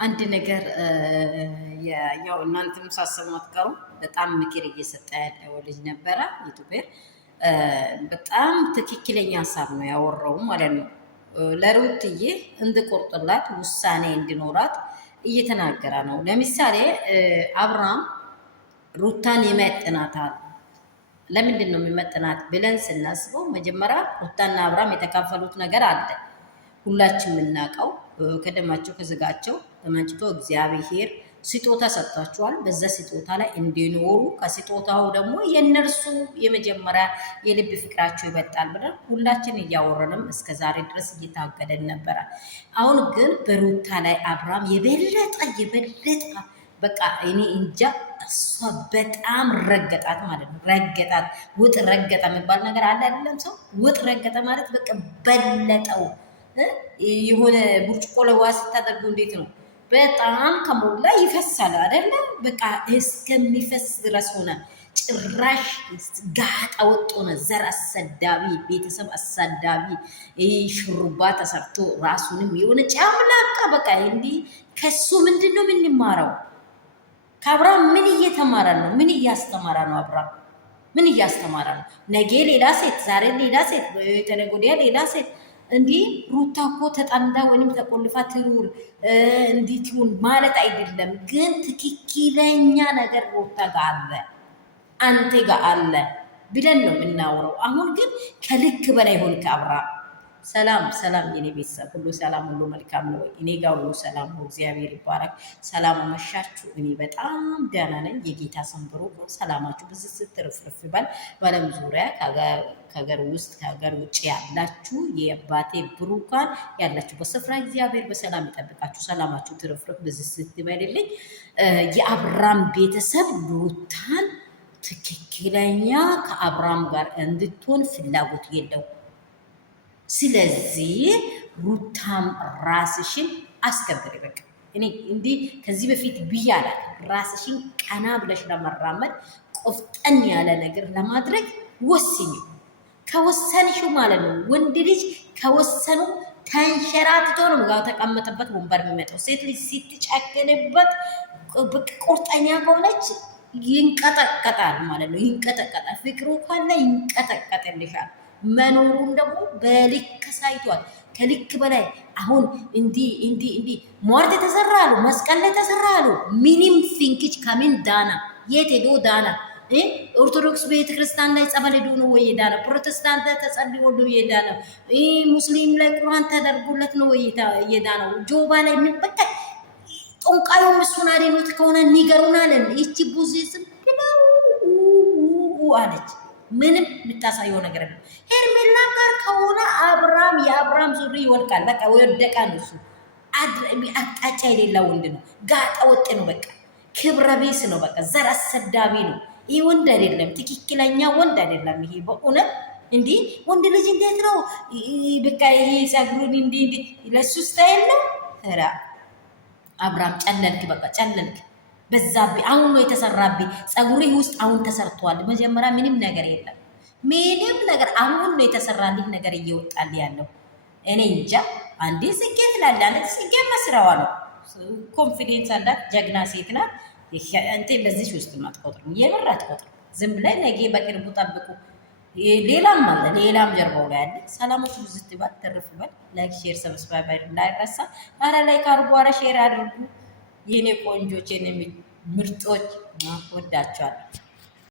አንድ ነገር ያው እናንተም ሳሰማት ቀሩ በጣም ምክር እየሰጠ ያለው ልጅ ነበረ። ዩቲዩበር በጣም ትክክለኛ ሀሳብ ነው ያወራው ማለት ነው። ለሩትዬ እንድቆርጥላት ውሳኔ እንዲኖራት እየተናገረ ነው። ለምሳሌ አብርሃም ሩታን ይመጥናታል። ለምንድን ነው የሚመጥናት ብለን ስናስበው መጀመሪያ ሩታና አብርሃም የተካፈሉት ነገር አለ። ሁላችን የምናውቀው ከደማቸው ከስጋቸው ተመንጭቶ እግዚአብሔር ስጦታ ሰጥቷቸዋል። በዛ ስጦታ ላይ እንዲኖሩ ከስጦታው ደግሞ የነርሱ የመጀመሪያ የልብ ፍቅራቸው ይበልጣል ብለን ሁላችን እያወረንም እስከ ዛሬ ድረስ እየታገደን ነበረ። አሁን ግን በሩታ ላይ አብርሃም የበለጠ በቃ እኔ እንጃ እሷ በጣም ረገጣት ማለት ነው። ረገጣት ውጥ ረገጠ የሚባል ነገር አለ አይደለም? ሰው ውጥ ረገጠ ማለት በቃ በለጠው። የሆነ ብርጭቆ ለዋ ስታደርጉ እንዴት ነው? በጣም ከሞላ ይፈሳል አይደለ? በቃ እስከሚፈስ ድረስ ሆነ። ጭራሽ ጋጣ ወጥ ሆነ። ዘር አሰዳቢ፣ ቤተሰብ አሳዳቢ፣ ሽሩባ ተሰርቶ ራሱንም የሆነ ጫምላቃ በቃ እንዲህ። ከሱ ምንድን ነው የምንማረው? ከአብርሃም ምን እየተማረ ነው? ምን እያስተማረ ነው? አብርሃም ምን እያስተማረ ነው? ነገ ሌላ ሴት፣ ዛሬ ሌላ ሴት፣ ተነገ ወዲያ ሌላ ሴት። እንዲህ ሩታ እኮ ተጣምዳ ወይም ተቆልፋ ትሩር እንዲህ ትሁን ማለት አይደለም። ግን ትክክለኛ ነገር ሩታ ጋር አለ፣ አንተ ጋር አለ ብለን ነው የምናወራው። አሁን ግን ከልክ በላይ ሆንክ አብርሃም። ሰላም ሰላም፣ የኔ ቤተሰብ ሁሉ ሰላም፣ ሁሉ መልካም ነው። እኔ ጋር ሁሉ ሰላም ነው፣ እግዚአብሔር ይባረክ። ሰላም አመሻችሁ። እኔ በጣም ደህና ነኝ። የጌታ ስም ብሩክ። ሰላማችሁ ብዙ ስትርፍርፍ ይባል። በዓለም ዙሪያ ከሀገር ውስጥ ከሀገር ውጭ ያላችሁ የአባቴ ብሩካን ያላችሁ በስፍራ እግዚአብሔር በሰላም ይጠብቃችሁ። ሰላማችሁ ትርፍርፍ ብዙ ስትበልልኝ። የአብርሃም ቤተሰብ ሩታን ትክክለኛ ከአብርሃም ጋር እንድትሆን ፍላጎት የለው። ስለዚህ ሩታም ራስሽን አስከብሪ። በቃ እኔ እንዲህ ከዚህ በፊት ብያለሁ። ራስሽን ቀና ብለሽ ለመራመድ ቆፍጠን ያለ ነገር ለማድረግ ወስኝ። ከወሰንሽው ማለት ነው ወንድ ልጅ ከወሰኑ ተንሸራትቶ ነው ጋር ተቀመጠበት ወንበር የሚመጣው። ሴት ልጅ ስትጨክንበት ቁርጠኛ ከሆነች ይንቀጠቀጣል ማለት ነው። ይንቀጠቀጣል። ፍቅሩ ካለ ይንቀጠቀጥልሻል። መኖሩን ደግሞ በልክ ሳይቷል። ከልክ በላይ አሁን እንዲህ ሟርት የተሰራሉ፣ መስቀል ላይ ተሰራሉ። ምንም ፍንክች ከምን ዳና? የት ሄዶ ዳና? ኦርቶዶክስ ቤተክርስቲያን ላይ ጸበል ሄዶ ነው ወይ ዳና? ፕሮቴስታንት ተጸልዮ ነው የዳና? ሙስሊም ላይ ቁርአን ተደርጎለት ነው ወይ የዳናው? ጆባ ላይ ምን በቃ ጦንቃዩ እሱን አደኑት ከሆነ ንገሩን አለን። ይቺ ቡዚዝም ብለው አለች። ምንም የምታሳየው ነገር ነው። ሄርሜላ ጋር ከሆነ አብርሃም የአብርሃም ዙሪ ይወልቃል። በቃ ወደቀ ነው እሱ። አቅጣጫ የሌላ ወንድ ነው። ጋጠ ወጥ ነው። በቃ ክብረ ቢስ ነው። በቃ ዘር አሰዳቢ ነው። ይህ ወንድ አይደለም። ትክክለኛ ወንድ አይደለም። ይሄ በእውነት እንዲህ ወንድ ልጅ እንዴት ነው በቃ ይሄ ጸጉሩን እንዲህ ለሱ ስታይል ነው። ኧረ አብርሃም ጨለልክ። በቃ ጨለልክ። በዛብኝ። አሁን ነው የተሰራብኝ። ጸጉሬ ውስጥ አሁን ተሰርቷል። መጀመሪያ ምንም ነገር የለም። ምንም ነገር አሁን ነው የተሰራልኝ ነገር እየወጣልኝ ያለው። እኔ እንጃ። አንዴ ስኬት ላለ አንዴ ስኬት መስራዋ ነው። ኮንፊደንስ አላት። ጀግና ሴት ናት። አንተ በዚህ ውስጥ ማትቆጥሩ የምር አትቆጥሩ። ዝም ብለህ ነገ በቅርቡ ጠብቁ። ሌላም አለ። ሌላም ጀርባው ላይ አለ። ሰላሞች ብዙ ትባል ተርፍበል። ላይክ ሼር ሰብስክራይብ እንዳይረሳ። አረ ላይክ አድርጉ። አረ ሼር አድርጉ። የኔ ቆንጆች የኔ ምርጦች ወዳቸዋለሁ።